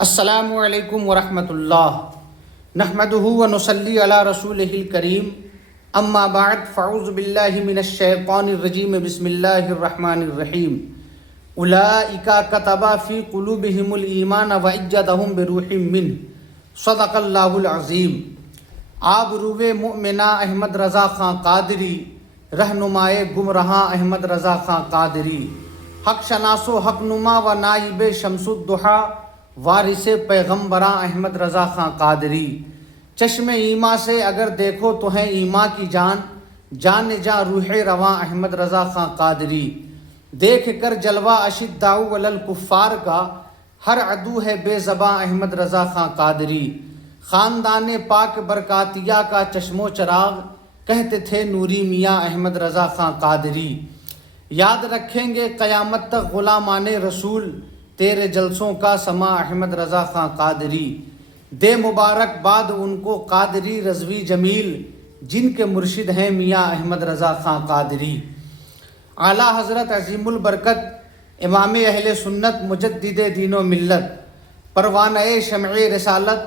السلام علیکم ورحمۃ اللہ نحمدہ ونصلی علی رسولہ الکریم اما بعد فاعوذ باللہ من الشیطان الرجیم بسم اللہ الرحمن الرحیم اولئک کتب فی قلوبہم الایمان وایدہم بروح منہ صدق اللہ العظیم۔ آبروِ مؤمنہ احمد رضا خاں قادری، رہنمائے گمراہاں احمد رضا خاں قادری، حق شناس و حق نما و نائب شمس الضحیٰ وارث پیغمبراں احمد رضا خاں قادری۔ چشم ایما سے اگر دیکھو تو ہیں ایما کی جان، جان جاں روح رواں احمد رضا خاں قادری۔ دیکھ کر جلوہ اشداء علی الکفار کا، ہر عدو ہے بے زباں احمد رضا خاں قادری۔ خاندان پاک برکاتیہ کا چشم و چراغ، کہتے تھے نوری میاں احمد رضا خاں قادری۔ یاد رکھیں گے قیامت تک غلامان رسول، تیرے جلسوں کا سما احمد رضا خاں قادری۔ دے مبارک باد ان کو قادری رضوی جمیل، جن کے مرشد ہیں میاں احمد رضا خاں قادری۔ اعلیٰ حضرت عظیم البرکت امام اہل سنت مجدد دین و ملت، پروانہ شمع رسالت،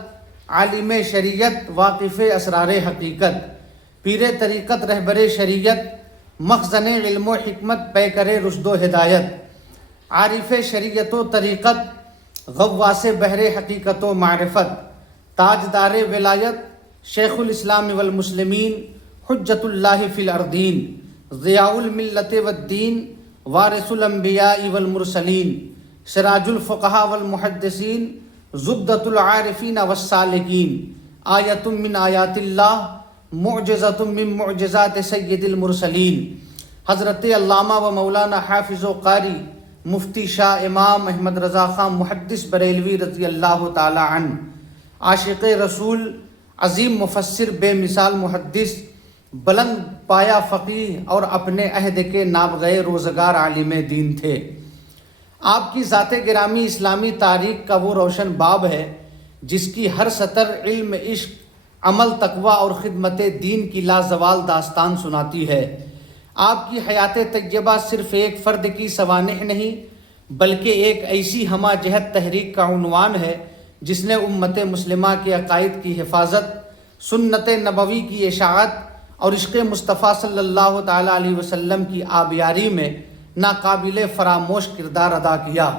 عالم شریعت، واقف اسرار حقیقت، پیر طریقت، رہبر شریعت، مخزن علم و حکمت، پیکر رشد و ہدایت، عارف شریعت و طریقت، غواص بحر حقیقت و معرفت، تاجدار ولایت، شیخ الاسلام والمسلمین، حجت اللہ فی الارضین، ضیاء الملت والدین، وارث الانبیاء والمرسلین، سراج الفقہاء والمحدثین، زبدۃ العارفین والسالکین، آیۃ من آیات اللہ، معجزۃ من معجزات سید المرسلین، حضرت علامہ و مولانا حافظ و قاری مفتی شاہ امام احمد رضا خان محدث بریلوی رضی اللہ تعالی عنہ، عاشق رسول، عظیم مفسر، بے مثال محدث، بلند پایا فقیہ اور اپنے عہد کے نابغہ روزگار عالم دین تھے۔ آپ کی ذات گرامی اسلامی تاریخ کا وہ روشن باب ہے جس کی ہر سطر علم، عشق، عمل، تقویٰ اور خدمت دین کی لازوال داستان سناتی ہے۔ آپ کی حیات طیبہ صرف ایک فرد کی سوانح نہیں بلکہ ایک ایسی ہمہ جہت تحریک کا عنوان ہے جس نے امت مسلمہ کے عقائد کی حفاظت، سنت نبوی کی اشاعت اور عشق مصطفیٰ صلی اللہ تعالیٰ علیہ وسلم کی آبیاری میں ناقابل فراموش کردار ادا کیا۔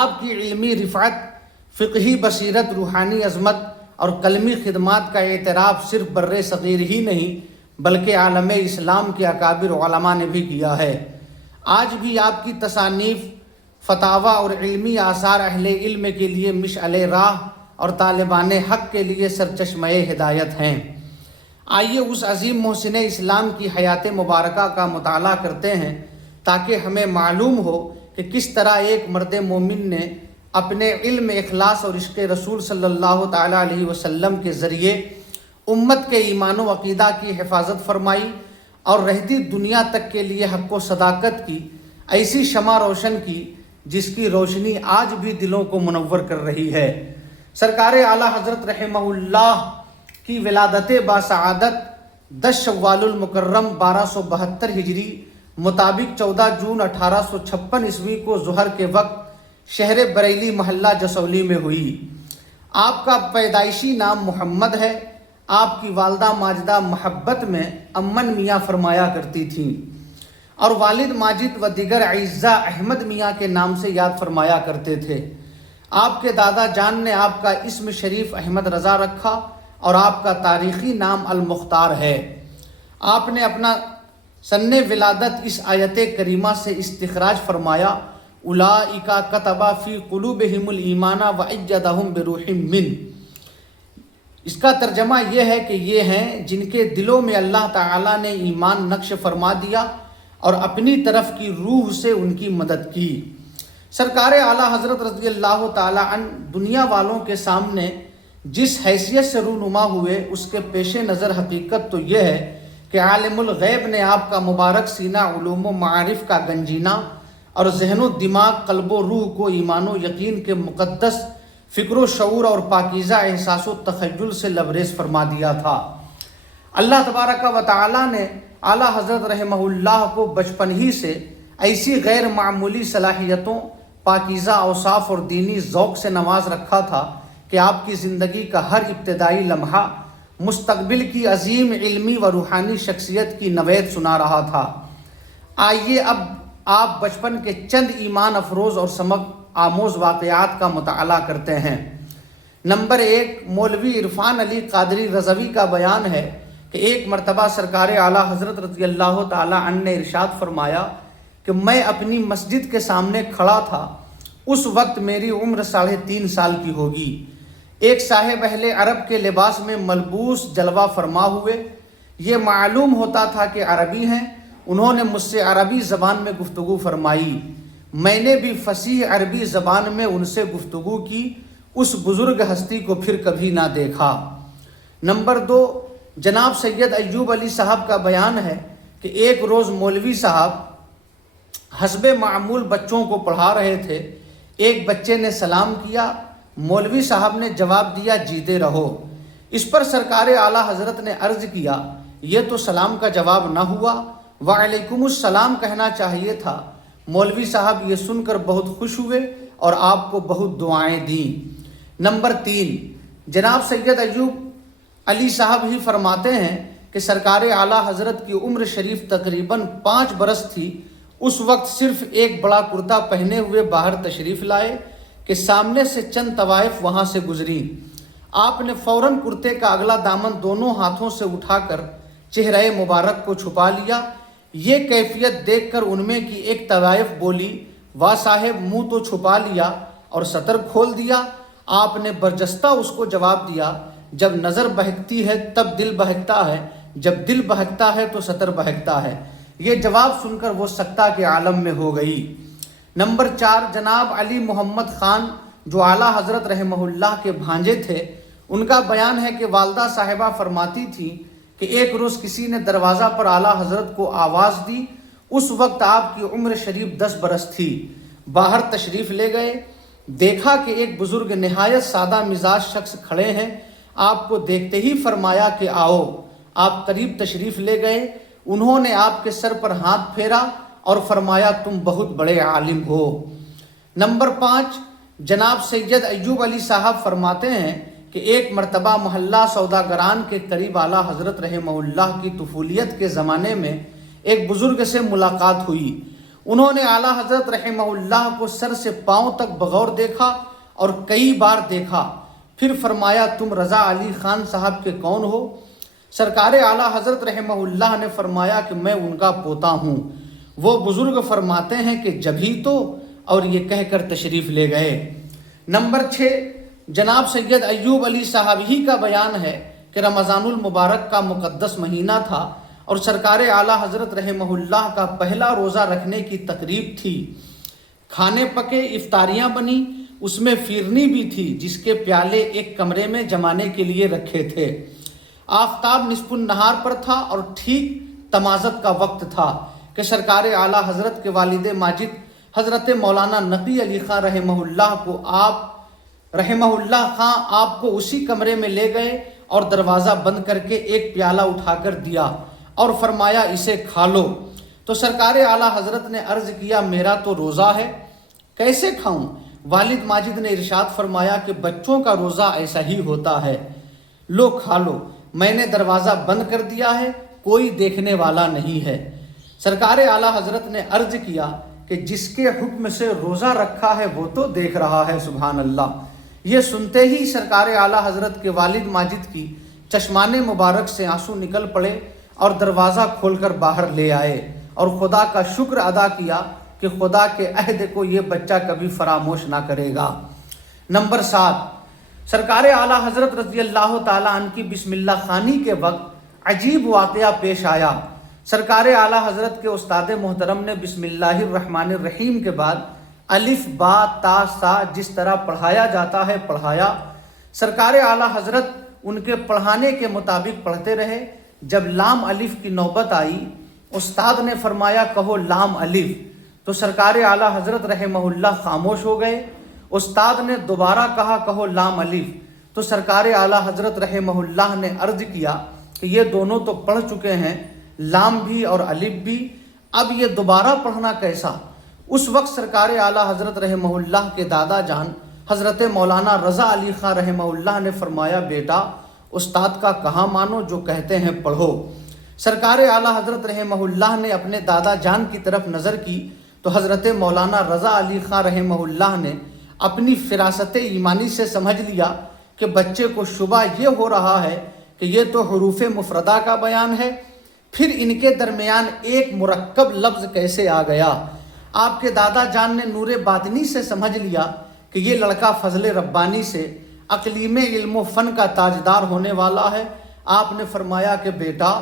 آپ کی علمی رفعت، فقہی بصیرت، روحانی عظمت اور قلمی خدمات کا اعتراف صرف بر صغیر ہی نہیں بلکہ عالم اسلام کے اکابر علماء نے بھی کیا ہے۔ آج بھی آپ کی تصانیف، فتاویٰ اور علمی آثار اہل علم کے لیے مشعل راہ اور طالبان حق کے لیے سرچشمہ ہدایت ہیں۔ آئیے اس عظیم محسن اسلام کی حیات مبارکہ کا مطالعہ کرتے ہیں تاکہ ہمیں معلوم ہو کہ کس طرح ایک مرد مومن نے اپنے علم، اخلاص اور عشق رسول صلی اللہ تعالیٰ علیہ وسلم کے ذریعے امت کے ایمان و عقیدہ کی حفاظت فرمائی اور رہتی دنیا تک کے لیے حق و صداقت کی ایسی شمع روشن کی جس کی روشنی آج بھی دلوں کو منور کر رہی ہے۔ سرکار اعلیٰ حضرت رحمہ اللہ کی ولادت باسعادت 10 شوال المکرم 1272 ہجری مطابق 14 جون 1856 عیسوی کو ظہر کے وقت شہر بریلی محلہ جسولی میں ہوئی۔ آپ کا پیدائشی نام محمد ہے۔ آپ کی والدہ ماجدہ محبت میں امن میاں فرمایا کرتی تھیں اور والد ماجد و دیگر اعزاء احمد میاں کے نام سے یاد فرمایا کرتے تھے۔ آپ کے دادا جان نے آپ کا اسم شریف احمد رضا رکھا اور آپ کا تاریخی نام المختار ہے۔ آپ نے اپنا سن ولادت اس آیت کریمہ سے استخراج فرمایا، اولئک کتب فی قلوبہم الایمان وایدہم بروح منہ۔ اس کا ترجمہ یہ ہے کہ یہ ہیں جن کے دلوں میں اللہ تعالیٰ نے ایمان نقش فرما دیا اور اپنی طرف کی روح سے ان کی مدد کی۔ سرکار اعلیٰ حضرت رضی اللہ تعالیٰ عنہ دنیا والوں کے سامنے جس حیثیت سے رونما ہوئے اس کے پیش نظر حقیقت تو یہ ہے کہ عالم الغیب نے آپ کا مبارک سینہ علوم و معارف کا گنجینہ اور ذہن و دماغ، قلب و روح کو ایمان و یقین کے مقدس فکر و شعور اور پاکیزہ احساس و تخیل سے لبریز فرما دیا تھا۔ اللہ تبارک و تعالیٰ نے اعلیٰ حضرت رحمہ اللہ کو بچپن ہی سے ایسی غیر معمولی صلاحیتوں، پاکیزہ اوصاف اور دینی ذوق سے نواز رکھا تھا کہ آپ کی زندگی کا ہر ابتدائی لمحہ مستقبل کی عظیم علمی و روحانی شخصیت کی نوید سنا رہا تھا۔ آئیے اب آپ بچپن کے چند ایمان افروز اور سبق آموز واقعات کا مطالعہ کرتے ہیں۔ نمبر 1، مولوی عرفان علی قادری رضوی کا بیان ہے کہ ایک مرتبہ سرکار اعلیٰ حضرت رضی اللہ تعالی عنہ نے ارشاد فرمایا کہ میں اپنی مسجد کے سامنے کھڑا تھا، اس وقت میری عمر 3.5 سال کی ہوگی۔ ایک صاحب اہل عرب کے لباس میں ملبوس جلوہ فرما ہوئے، یہ معلوم ہوتا تھا کہ عربی ہیں، انہوں نے مجھ سے عربی زبان میں گفتگو فرمائی، میں نے بھی فصیح عربی زبان میں ان سے گفتگو کی، اس بزرگ ہستی کو پھر کبھی نہ دیکھا۔ نمبر 2، جناب سید ایوب علی صاحب کا بیان ہے کہ ایک روز مولوی صاحب حسب معمول بچوں کو پڑھا رہے تھے، ایک بچے نے سلام کیا، مولوی صاحب نے جواب دیا جیتے رہو۔ اس پر سرکار اعلیٰ حضرت نے عرض کیا یہ تو سلام کا جواب نہ ہوا، وعلیکم السلام کہنا چاہیے تھا۔ مولوی صاحب یہ سن کر بہت خوش ہوئے اور آپ کو بہت دعائیں دیں۔ نمبر 3، جناب سید ایوب علی صاحب ہی فرماتے ہیں کہ سرکار اعلیٰ حضرت کی عمر شریف تقریباً 5 برس تھی، اس وقت صرف ایک بڑا کرتا پہنے ہوئے باہر تشریف لائے کہ سامنے سے چند طوائف وہاں سے گزری، آپ نے فوراً کرتے کا اگلا دامن دونوں ہاتھوں سے اٹھا کر چہرہ مبارک کو چھپا لیا۔ یہ کیفیت دیکھ کر ان میں کی ایک طوائف بولی، واہ صاحب منہ تو چھپا لیا اور سطر کھول دیا۔ آپ نے برجستہ اس کو جواب دیا، جب نظر بہکتی ہے تب دل بہکتا ہے، جب دل بہکتا ہے تو سطر بہکتا ہے۔ یہ جواب سن کر وہ سکتہ کے عالم میں ہو گئی۔ نمبر 4، جناب علی محمد خان جو اعلیٰ حضرت رحمہ اللہ کے بھانجے تھے، ان کا بیان ہے کہ والدہ صاحبہ فرماتی تھی کہ ایک روز کسی نے دروازہ پر اعلیٰ حضرت کو آواز دی، اس وقت آپ کی عمر شریف 10 برس تھی۔ باہر تشریف لے گئے، دیکھا کہ ایک بزرگ نہایت سادہ مزاج شخص کھڑے ہیں، آپ کو دیکھتے ہی فرمایا کہ آؤ۔ آپ قریب تشریف لے گئے، انہوں نے آپ کے سر پر ہاتھ پھیرا اور فرمایا تم بہت بڑے عالم ہو۔ نمبر 5، جناب سید ایوب علی صاحب فرماتے ہیں کہ ایک مرتبہ محلہ سوداگران کے قریب اعلیٰ حضرت رحمہ اللہ کی طفولیت کے زمانے میں ایک بزرگ سے ملاقات ہوئی، انہوں نے اعلیٰ حضرت رحمہ اللہ کو سر سے پاؤں تک بغور دیکھا اور کئی بار دیکھا، پھر فرمایا تم رضا علی خان صاحب کے کون ہو؟ سرکار اعلیٰ حضرت رحمہ اللہ نے فرمایا کہ میں ان کا پوتا ہوں۔ وہ بزرگ فرماتے ہیں کہ جبھی تو، اور یہ کہہ کر تشریف لے گئے۔ نمبر 6، جناب سید ایوب علی صاحب ہی کا بیان ہے کہ رمضان المبارک کا مقدس مہینہ تھا اور سرکار اعلیٰ حضرت رحمہ اللہ کا پہلا روزہ رکھنے کی تقریب تھی، کھانے پکے، افطاریاں بنی، اس میں فیرنی بھی تھی جس کے پیالے ایک کمرے میں جمانے کے لیے رکھے تھے۔ آفتاب نصف النہار پر تھا اور ٹھیک تمازت کا وقت تھا کہ سرکار اعلیٰ حضرت کے والد ماجد حضرت مولانا نقی علی خان رحمہ اللہ خان آپ کو اسی کمرے میں لے گئے اور دروازہ بند کر کے ایک پیالہ اٹھا کر دیا اور فرمایا اسے کھا لو۔ تو سرکار اعلیٰ حضرت نے عرض کیا میرا تو روزہ ہے، کیسے کھاؤں؟ والد ماجد نے ارشاد فرمایا کہ بچوں کا روزہ ایسا ہی ہوتا ہے، لو کھا لو، میں نے دروازہ بند کر دیا ہے، کوئی دیکھنے والا نہیں ہے۔ سرکار اعلیٰ حضرت نے عرض کیا کہ جس کے حکم سے روزہ رکھا ہے وہ تو دیکھ رہا ہے، سبحان اللہ۔ یہ سنتے ہی سرکار اعلیٰ حضرت کے والد ماجد کی چشمان مبارک سے آنسو نکل پڑے اور دروازہ کھول کر باہر لے آئے اور خدا کا شکر ادا کیا کہ خدا کے عہد کو یہ بچہ کبھی فراموش نہ کرے گا۔ نمبر 7، سرکار اعلیٰ حضرت رضی اللہ تعالیٰ عنہ کی بسم اللہ خوانی کے وقت عجیب واقعہ پیش آیا۔ سرکار اعلیٰ حضرت کے استاد محترم نے بسم اللہ الرحمن الرحیم کے بعد الف با تا سا جس طرح پڑھایا جاتا ہے پڑھایا۔ سرکار اعلیٰ حضرت ان کے پڑھانے کے مطابق پڑھتے رہے۔ جب لام الف کی نوبت آئی، استاد نے فرمایا کہو لام الف، تو سرکار اعلیٰ حضرت رحمہ اللہ خاموش ہو گئے۔ استاد نے دوبارہ کہا کہو لام الف، تو سرکار اعلیٰ حضرت رحمہ اللہ نے عرض کیا کہ یہ دونوں تو پڑھ چکے ہیں، لام بھی اور الف بھی، اب یہ دوبارہ پڑھنا کیسا؟ اس وقت سرکار اعلیٰ حضرت رحمہ اللہ کے دادا جان حضرت مولانا رضا علی خان رحمہ اللہ نے فرمایا، بیٹا استاد کا کہاں مانو، جو کہتے ہیں پڑھو۔ سرکار اعلیٰ حضرت رحمہ اللہ نے اپنے دادا جان کی طرف نظر کی تو حضرت مولانا رضا علی خان رحمہ اللہ نے اپنی فراست ایمانی سے سمجھ لیا کہ بچے کو شبہ یہ ہو رہا ہے کہ یہ تو حروف مفردہ کا بیان ہے، پھر ان کے درمیان ایک مرکب لفظ کیسے آ گیا۔ آپ کے دادا جان نے نور باطنی سے سمجھ لیا کہ یہ لڑکا فضل ربانی سے اقلیم علم و فن کا تاجدار ہونے والا ہے۔ آپ نے فرمایا کہ بیٹا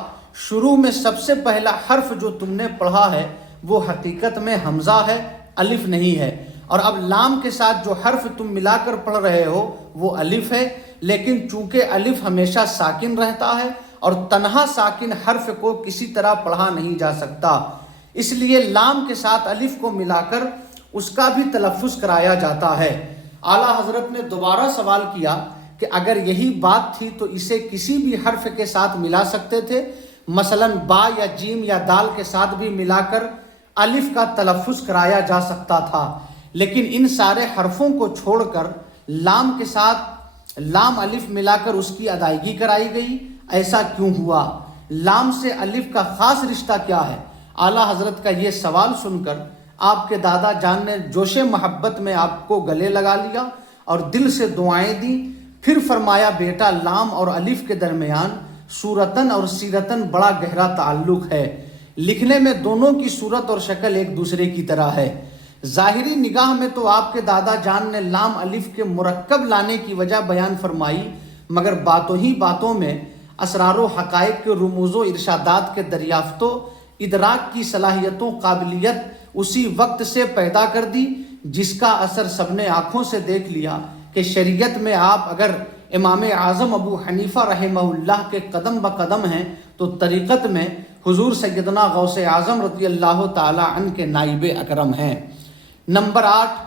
شروع میں سب سے پہلا حرف جو تم نے پڑھا ہے وہ حقیقت میں حمزہ ہے، الف نہیں ہے، اور اب لام کے ساتھ جو حرف تم ملا کر پڑھ رہے ہو وہ الف ہے، لیکن چونکہ الف ہمیشہ ساکن رہتا ہے اور تنہا ساکن حرف کو کسی طرح پڑھا نہیں جا سکتا، اس لیے لام کے ساتھ الف کو ملا کر اس کا بھی تلفظ کرایا جاتا ہے۔ اعلیٰ حضرت نے دوبارہ سوال کیا کہ اگر یہی بات تھی تو اسے کسی بھی حرف کے ساتھ ملا سکتے تھے، مثلاً با یا جیم یا دال کے ساتھ بھی ملا کر الف کا تلفظ کرایا جا سکتا تھا، لیکن ان سارے حرفوں کو چھوڑ کر لام کے ساتھ لام الف ملا کر اس کی ادائیگی کرائی گئی، ایسا کیوں ہوا؟ لام سے الف کا خاص رشتہ کیا ہے؟ اعلیٰ حضرت کا یہ سوال سن کر آپ کے دادا جان نے جوش محبت میں آپ کو گلے لگا لیا اور دل سے دعائیں دیں، پھر فرمایا بیٹا لام اور الف کے درمیان صورتاً اور سیرتاً بڑا گہرا تعلق ہے، لکھنے میں دونوں کی صورت اور شکل ایک دوسرے کی طرح ہے۔ ظاہری نگاہ میں تو آپ کے دادا جان نے لام الف کے مرکب لانے کی وجہ بیان فرمائی، مگر باتوں ہی باتوں میں اسرار و حقائق کے رموز و ارشادات کے دریافتوں ادراک کی صلاحیتوں قابلیت اسی وقت سے پیدا کر دی جس کا اثر سب نے آنکھوں سے دیکھ لیا کہ شریعت میں آپ اگر امام اعظم ابو حنیفہ رحمہ اللہ کے قدم بقدم ہیں تو طریقت میں حضور سیدنا غوث اعظم رضی اللہ تعالی عنہ کے نائب اکرم ہیں۔ نمبر 8،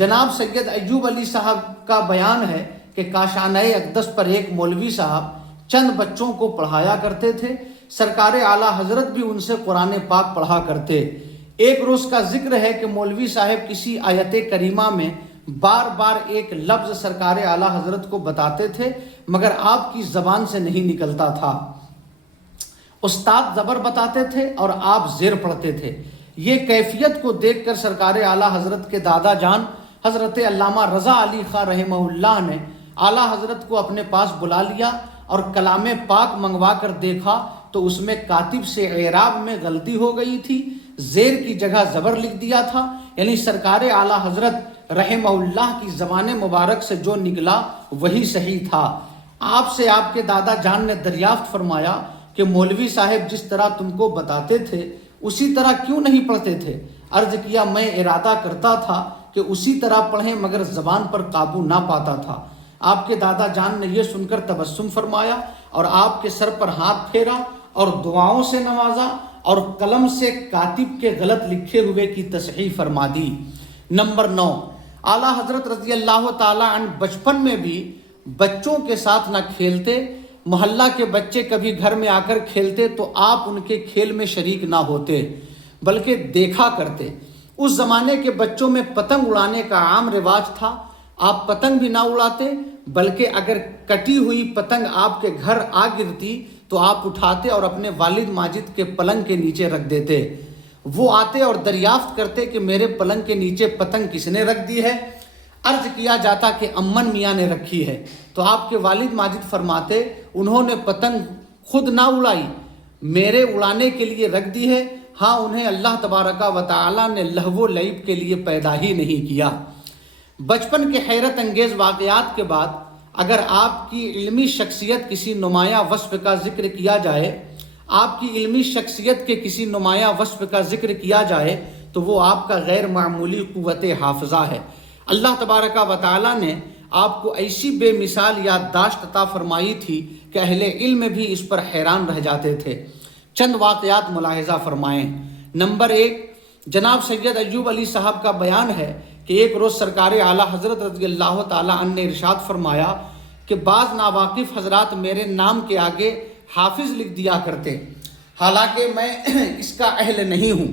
جناب سید ایوب علی صاحب کا بیان ہے کہ کاشانہ اقدس پر ایک مولوی صاحب چند بچوں کو پڑھایا کرتے تھے، سرکار اعلیٰ حضرت بھی ان سے قرآن پاک پڑھا کرتے۔ ایک روز کا ذکر ہے کہ مولوی صاحب کسی آیت کریمہ میں بار بار ایک لفظ سرکار اعلیٰ حضرت کو بتاتے تھے مگر آپ کی زبان سے نہیں نکلتا تھا۔ استاد زبر بتاتے تھے اور آپ زیر پڑھتے تھے۔ یہ کیفیت کو دیکھ کر سرکار اعلیٰ حضرت کے دادا جان حضرت علامہ رضا علی خان رحمہ اللہ نے اعلیٰ حضرت کو اپنے پاس بلا لیا اور کلام پاک منگوا کر دیکھا تو اس میں کاتب سے اعراب میں غلطی ہو گئی تھی، زیر کی جگہ زبر لکھ دیا تھا، یعنی سرکار اعلیٰ حضرت رحمہ اللہ کی زبان مبارک سے جو نکلا وہی صحیح تھا۔ آپ سے آپ کے دادا جان نے دریافت فرمایا کہ مولوی صاحب جس طرح تم کو بتاتے تھے اسی طرح کیوں نہیں پڑھتے تھے؟ عرض کیا میں ارادہ کرتا تھا کہ اسی طرح پڑھیں مگر زبان پر قابو نہ پاتا تھا۔ آپ کے دادا جان نے یہ سن کر تبسم فرمایا اور آپ کے سر پر ہاتھ پھیرا اور دعاؤں سے نوازا اور قلم سے کاتب کے غلط لکھے ہوئے کی تصحیح فرما دی۔ نمبر 9، اعلیٰ حضرت رضی اللہ تعالی عنہ بچپن میں بھی بچوں کے ساتھ نہ کھیلتے، محلہ کے بچے کبھی گھر میں آ کر کھیلتے تو آپ ان کے کھیل میں شریک نہ ہوتے بلکہ دیکھا کرتے۔ اس زمانے کے بچوں میں پتنگ اڑانے کا عام رواج تھا، آپ پتنگ بھی نہ اڑاتے بلکہ اگر کٹی ہوئی پتنگ آپ کے گھر آ گرتی تو آپ اٹھاتے اور اپنے والد ماجد کے پلنگ کے نیچے رکھ دیتے۔ وہ آتے اور دریافت کرتے کہ میرے پلنگ کے نیچے پتنگ کس نے رکھ دی ہے؟ عرض کیا جاتا کہ امن میاں نے رکھی ہے تو آپ کے والد ماجد فرماتے انہوں نے پتنگ خود نہ اڑائی، میرے اڑانے کے لیے رکھ دی ہے، ہاں انہیں اللہ تبارک و تعالی نے لہو و لعب کے لیے پیدا ہی نہیں کیا۔ بچپن کے حیرت انگیز واقعات کے بعد اگر آپ کی علمی شخصیت کسی نمایاں وصف کا ذکر کیا جائے، آپ کی علمی شخصیت کے کسی نمایاں وصف کا ذکر کیا جائے تو وہ آپ کا غیر معمولی قوت حافظہ ہے۔ اللہ تبارک و تعالی نے آپ کو ایسی بے مثال یادداشت عطا فرمائی تھی کہ اہل علم بھی اس پر حیران رہ جاتے تھے۔ چند واقعات ملاحظہ فرمائیں۔ نمبر 1، جناب سید ایوب علی صاحب کا بیان ہے کہ ایک روز سرکار اعلیٰ حضرت رضی اللہ تعالی عنہ نے ارشاد فرمایا کہ بعض ناواقف حضرات میرے نام کے آگے حافظ لکھ دیا کرتے، حالانکہ میں اس کا اہل نہیں ہوں،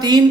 3,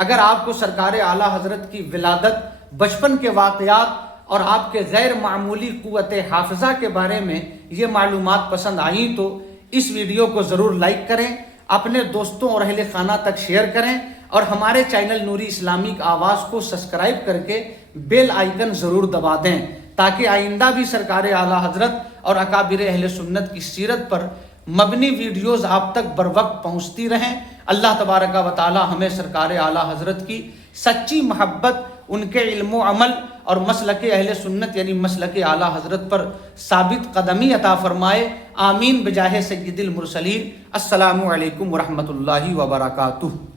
اگر آپ کو سرکار اعلیٰ حضرت کی ولادت، بچپن کے واقعات اور آپ کے غیر معمولی قوت حافظہ کے بارے میں یہ معلومات پسند آئیں تو اس ویڈیو کو ضرور لائک کریں، اپنے دوستوں اور اہل خانہ تک شیئر کریں، اور ہمارے چینل نوری اسلامک آواز کو سبسکرائب کر کے بیل آئیکن ضرور دبا دیں تاکہ آئندہ بھی سرکار اعلیٰ حضرت اور اکابر اہل سنت کی سیرت پر مبنی ویڈیوز آپ تک بر وقت پہنچتی رہیں۔ اللہ تبارک و تعالی ہمیں سرکار اعلیٰ حضرت کی سچی محبت، ان کے علم و عمل اور مسلک اہل سنت یعنی مسلک اعلیٰ حضرت پر ثابت قدمی عطا فرمائے، آمین بجاہ سید المرسلین۔ السلام علیکم ورحمۃ اللہ وبرکاتہ۔